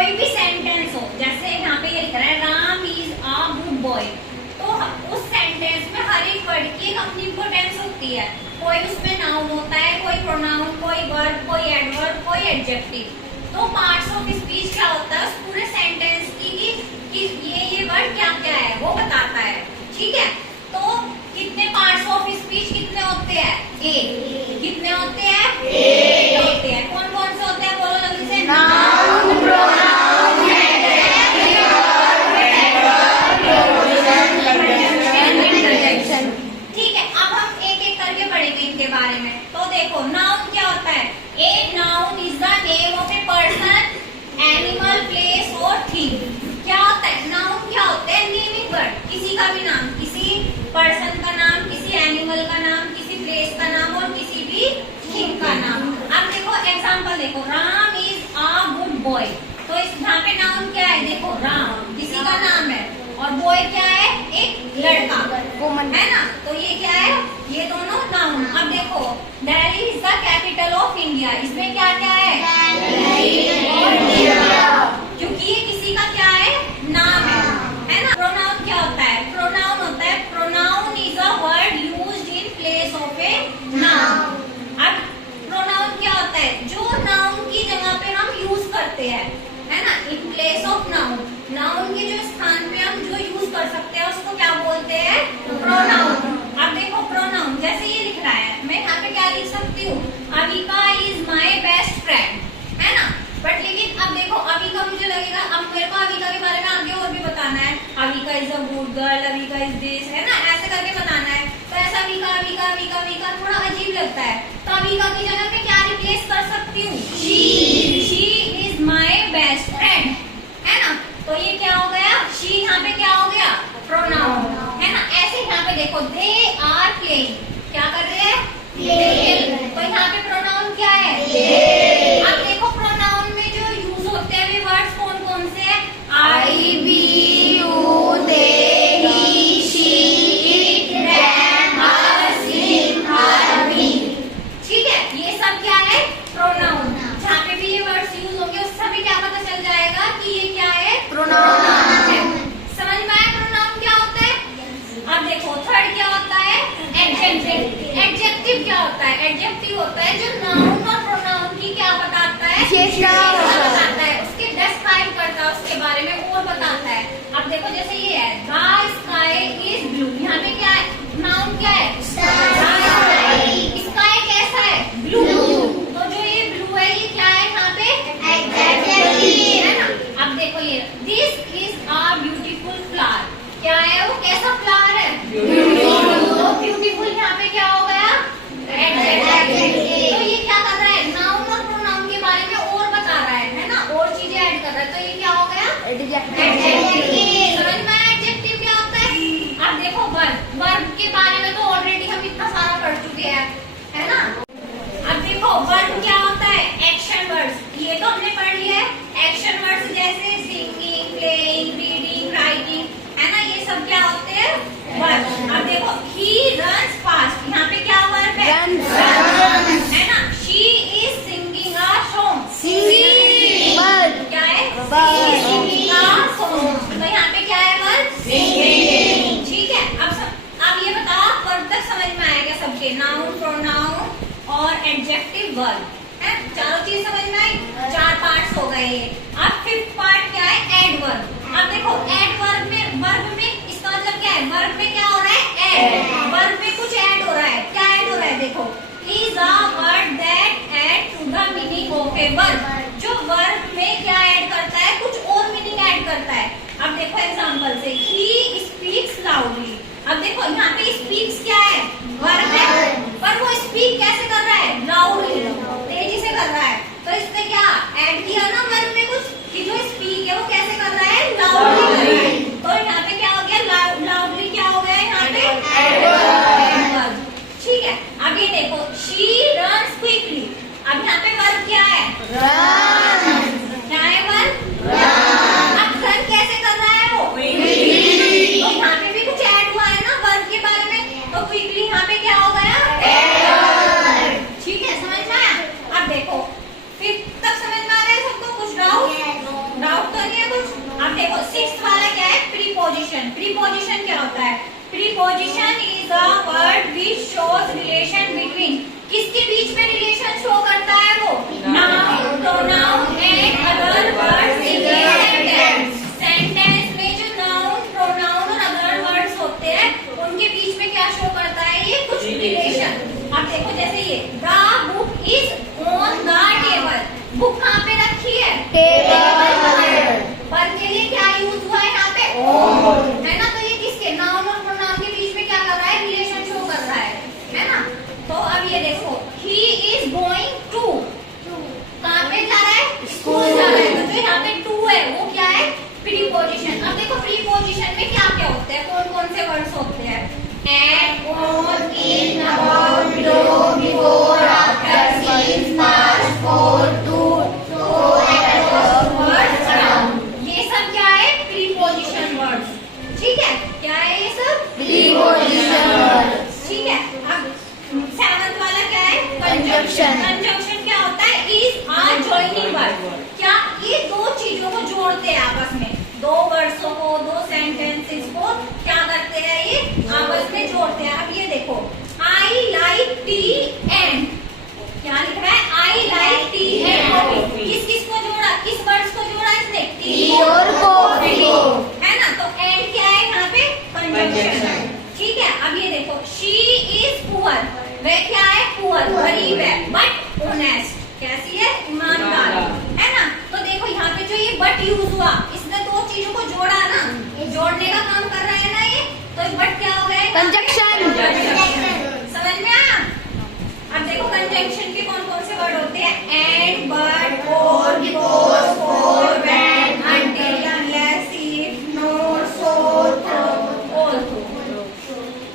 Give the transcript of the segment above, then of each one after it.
कोई भी सेंटेंस हो, जैसे यहाँ पे ये लिख रहा है Ram is a good boy, तो उस सेंटेंस में हर एक वर्ड की एक अपनी इम्पोर्टेंस होती है। कोई उसमें नाउन होता है, कोई प्रोनाउन, कोई वर्ब, कोई एडवर्ब, कोई एडजेक्टिव। तो पार्ट्स ऑफ स्पीच क्या होता है, उस पूरे सेंटेंस की कि ये वर्ड क्या क्या है वो बताता है। ठीक है, तो कितने पार्ट्स ऑफ स्पीच कितने होते हैं? एक। कितने होते हैं? एक होते हैं। कौन कौन से होते हैं, बोलो जल्दी से। Noun, pronoun, adjective, interjection. ठीक है, अब हम एक एक करके पढ़ेंगे इनके बारे में। तो देखो नाउन क्या होता है। A noun is the name of a person, animal, place और थिंग। क्या होता है नाउन? क्या होता है? नेमिंग वर्ड, किसी का भी नाम, किसी पर्सन का नाम, किसी एनिमल का नाम, किसी प्लेस का नाम और किसी भी थिंग का नाम। अब देखो एग्जांपल देखो, Ram is a good boy. तो इस यहाँ पे नाउन क्या है? देखो राम किसी का नाम है और बॉय क्या है? एक लड़का, वुमन है ना। तो ये क्या है? ये दोनों नाउन। अब देखो Delhi is the capital of India. इसमें क्या क्या है? क्योंकि ये किसी का क्या है? नाम है ना। प्रोनाउन क्या होता है? प्रोनाउन होता है, pronoun is a word used in place of a noun. अब प्रोनाउन क्या होता है? जो नाउन की जगह पे हम यूज करते हैं, है ना, in place of noun. Noun के जो स्थान पे हम जो यूज कर सकते हैं उसको क्या बोलते हैं? प्रोनाउन। अब देखो प्रोनाउन जैसे ये लिख रहा है, मैं यहाँ पे क्या लिख सकती हूँ? Avika is my best friend, है ना। बट लेकिन अब देखो अविका मुझे लगेगा, अब मेरे को अविका के बारे में आगे और भी बताना है। Avika is a good girl, Avika is this, है ना, ऐसे करके बताना है। तो ऐसा अविका अविका अविका अविका थोड़ा अजीब लगता है। तो अविका की जगह पे क्या रिप्लेस कर सकती हूँ? She is my best friend, है ना। तो ये क्या हो गया? शी यहाँ पे क्या हो गया? प्रोनाउन, है ना। ऐसे यहाँ पे देखो दे आर प्लेइंग, क्या कर रहे हैं? तो यहाँ पे प्रोनाउन क्या है? अब देखो प्रोनाउन में जो यूज होते हैं वे वर्ड्स कौन कौन से हैं? I, we, you, they, he, she, it, them, us, him, her, we. ठीक है, ये सब क्या है? प्रोनाउन। जहाँ पे भी ये वर्ड्स यूज होंगे उस समय क्या पता चल जाएगा कि ये क्या है? प्रोनाउन है। समझ में आया प्रोनाउन क्या होता है? अब देखो थर्ड क्या होता है? एडजेक्टिव। एडजेक्टिव क्या होता है? एडजेक्टिव होता है जो नाउन और प्रोनाउन की क्या बताता है? बताता है, उसके डिस्क्राइब करता है, उसके बारे में और बताता है। अब देखो जैसे ये है द स्काई इज ब्लू, यहाँ पे क्या है? नाउन क्या है? स्काई। स्काई कैसा है? ब्लू। तो जो ये ब्लू है ये क्या है यहाँ पे? एडजेक्टिव, है ना। अब देखो ये this is a beautiful flower, क्या है वो? कैसा फ्लावर है? ब्यूटीफुल। ब्यूटीफुल यहाँ पे क्या हो गया? एडजेक्टिव। तो ये क्या कर रहा है? नाउन और प्रोनाउन के बारे में और बता रहा है ना, और चीजें ऐड कर रहा है। तो ये क्या हो गया? एडजेक्टिव। समझ में आया एडजेक्टिव क्या होता है? अब देखो वर्ब। वर्ब के बारे में तो ऑलरेडी हम इतना सारा पढ़ चुके हैं, है ना। अब देखो वर्ब क्या होता है? एक्शन वर्ड्स, ये तो हमने पढ़ लिया है। एक्शन वर्ड्स जैसे सिंगिंग, प्लेइंग, रीडिंग, राइटिंग, है ना, ये सब क्या होते हैं? वर्ब। अब देखो ही रन्स फास्ट, यहाँ पे क्या वर्ब है? है ना। She is singing a song, क्या है? Singing a song. तो यहाँ पे क्या है वर्ब? सिंगिंग। ठीक है, अब ये बताओ वर्ब तक समझ में आया क्या सबके? नाउन, प्रोनाउन और एडजेक्टिव, वर्ब, है। चारों चीज समझ में आई? 4 पार्ट्स हो गए। अब 5th पार्ट क्या है? एडवर्ब। अब देखो एडवर्ब में, वर्ब में इसका मतलब क्या है? वर्ब में क्या हो रहा है? ऐड। वर्ब में कुछ ऐड हो रहा है। क्या ऐड हो रहा है? देखो is a word that add to the meaning of a verb. जो वर्ब में क्या ऐड करता है? कुछ और मीनिंग ऐड करता है। अब देखो एग्जांपल से ही स्पीक्स लाउडली। अब देखो यहाँ पे स्पीक्स क्या है? वर्ब है, पर वो स्पीक कैसे कर रहा है? लाउडली, तेजी से कर रहा है। तो इसने क्या ऐड किया ना वर्ब में कुछ, कि जो स्पीक है वो कैसे कर रहा है? लाउडली कर रहा है। तो यहाँ पे क्या हो गया? लाउडली क्या हो गया यहाँ पे? एडवर्ब। ठीक है, अब ये देखो शी रन्स क्विकली। अब यहाँ पे वर्ब क्या है? रन। क्या है वर्ब? रन। अब रन कैसे कर रहा है वो? क्विकली। तो यहाँ पे भी कुछ ऐड हुआ है ना वर्ब के बारे में, तो क्विकली यहाँ पे क्या हो गया? एडवर्ब। ठीक है, समझ में आया? अब देखो 5th तक समझ में आ गया सबको? कुछ डाउट? देखिए, the book is on the table. Book कहाँ पे रखी है? टेबल पर के लिए क्या यूज हुआ है यहाँ पे? ऑन, है ना। तो ये किसके, नाउन और प्रोनाउन के बीच में क्या कर रहा है? रिलेशन शो कर रहा है ना। तो अब ये देखो, ही इज गोइंग टू, कहाँ पे जा रहा है? स्कूल जा रहा है। तो जो यहाँ पे टू है वो क्या है? प्रीपोजिशन। अब देखो प्रीपोजिशन में क्या क्या होते हैं, कौन कौन से वर्ड्स होते हैं? At, on, in, about, below, before, after, since, past, for, to, so, words, around. ये सब क्या है? Preposition words. ठीक है, क्या है ये सब? Preposition words. ठीक है। अब 7th वाला क्या है? कंजंक्शन। कंजंक्शन क्या होता है? Is a joining word. क्या ये दो चीजों को जोड़ते हैं आपस में, दो वर्ड्सों को, दो सेंटेंसेस को क्या करते हैं? ये आपस में जोड़ते हैं। अब ये देखो, आई लाइक टी एंड, क्या लिख रहा है? I like T and coffee. किस किस को जोड़ा? किस वर्ड्स को जोड़ा इसने? टी और कॉफी को, है ना। तो एंड क्या है यहाँ पे? कंजंक्शन। ठीक है। अब ये देखो, शी इज पुअर, वह क्या है? पुअर, गरीब है, बट ऑनेस्ट, कैसी है? ईमानदार, है ना। तो देखो यहाँ पे जो ये बट यूज हुआ, इसने दो चीजों को जोड़ा ना, जोड़ने का काम कर रहा है ना ये। तो बट क्या हो गया? कंजंक्शन। समझ में आया? अब देखो कंजंक्शन के कौन कौन से वर्ड होते हैं? एंड, बट, और, because, for, when, until, unless, if, not, so, also,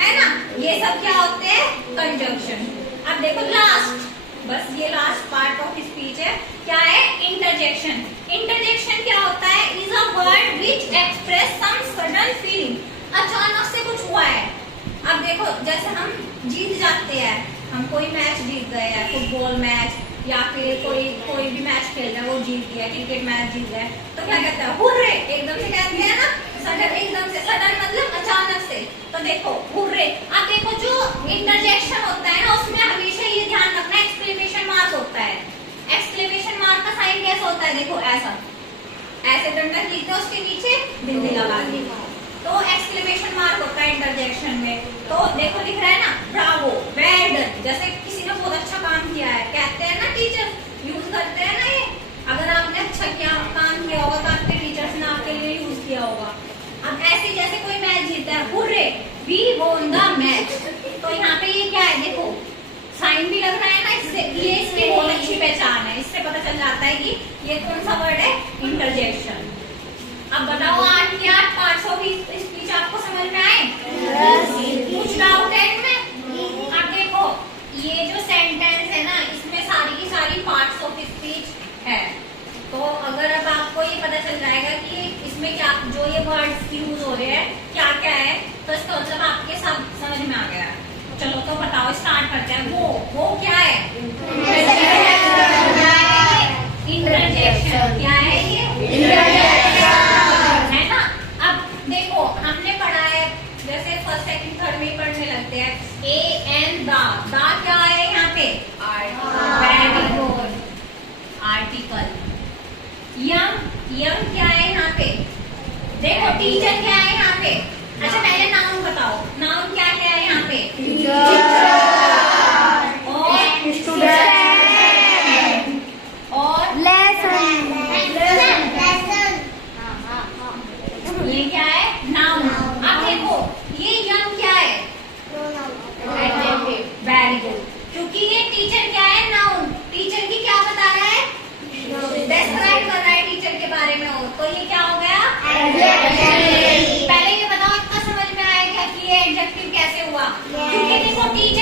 है ना। ये सब क्या होते हैं? कंजंक्शन। अब देखो लास्ट, बस ये लास्ट पार्ट ऑफ स्पीच है। क्या है? इंटरजेक्शन। इंटरजेक्शन क्या होता है? Is a word which express some sudden feeling. अचानक से कुछ हुआ है। अब देखो, जैसे हम जीत जाते हैं, हम कोई मैच जीत गए हैं, फुटबॉल मैच या फिर कोई भी मैच खेल रहे हैं, वो जीत गया, क्रिकेट मैच जीत गए, तो क्या कहते हैं? हुर्रे, एकदम से कहते हैं ना, सडन, एकदम से। सडन मतलब अचानक से। तो देखो हुर्रे। अब देखो जो इंटरजेक्शन होता है ना, उसमें हमेशा ये ध्यान रखना, एक्सक्लेमेशन मार्क होता है। एक्सक्लेमेशन मार्क का साइन कैसा होता है? देखो ऐसा, ऐसे डंडा खींचते हैं, उसके नीचे बिंदी लगा दी, तो एक्सक्लेमेशन मार्क होता है इंटरजेक्शन में। तो देखो लिख रहा है ना, ब्रावो, वेल डन, जैसे किसी ने बहुत अच्छा काम किया है, कहते हैं ना टीचर, यूज करते हैं ना ये। अगर आपने अच्छा काम किया होगा तो आपके टीचर्स ने आपके लिए यूज किया होगा। अब ऐसे जैसे कोई मैच जीता है, hurray, we won the match. तो यहाँ पे ये क्या है? देखो साइन भी लग रहा है ना, इससे ये इसकी बहुत अच्छी पहचान है, इससे पता चल जाता है कि ये कौन सा वर्ड है? इंटरजेक्शन। अब बताओ 8 के 8 पार्ट्स ऑफ स्पीच आपको समझ में आए? कुछ डाउट है इनमें? अब देखो ये जो सेंटेंस है ना, इसमें सारी की सारी पार्ट्स ऑफ स्पीच है। तो अगर अब आपको ये पता चल जाएगा कि इसमें क्या, जो ये वर्ड्स यूज हो रहे हैं क्या क्या है, तो इसका मतलब आपके सब समझ में आ गया। चलो तो बताओ, स्टार्ट करते हैं। वो क्या है? इंटरजेक्शन। क्या है ये? है ना। अब देखो हमने पढ़ा है, जैसे फर्स्ट सेकंड थर्ड में पढ़ने लगते हैं, ए एंड दा क्या है यहाँ पे? Very good, article. यम क्या है यहाँ पे? देखो टीचर क्या है यहाँ पे? अच्छा पहले नाउन बताओ, नाउन क्या क्या है यहाँ पे? और स्टूडेंट और लेसन। ये क्या है? नाउन। अब देखो ये यंग क्या है? एडजेक्टिव। वेरी गुड, क्योंकि ये टीचर क्या है? नाउन। टीचर की क्या बता रहा है? डिस्क्राइब कर रहा है टीचर के बारे में। और तो ये क्या हो गया? एडजेक्टिव। पहले ये बताओ, इतना समझ में आएगा कि ये एडजेक्टिव कैसे हुआ? क्योंकि देखो टीचर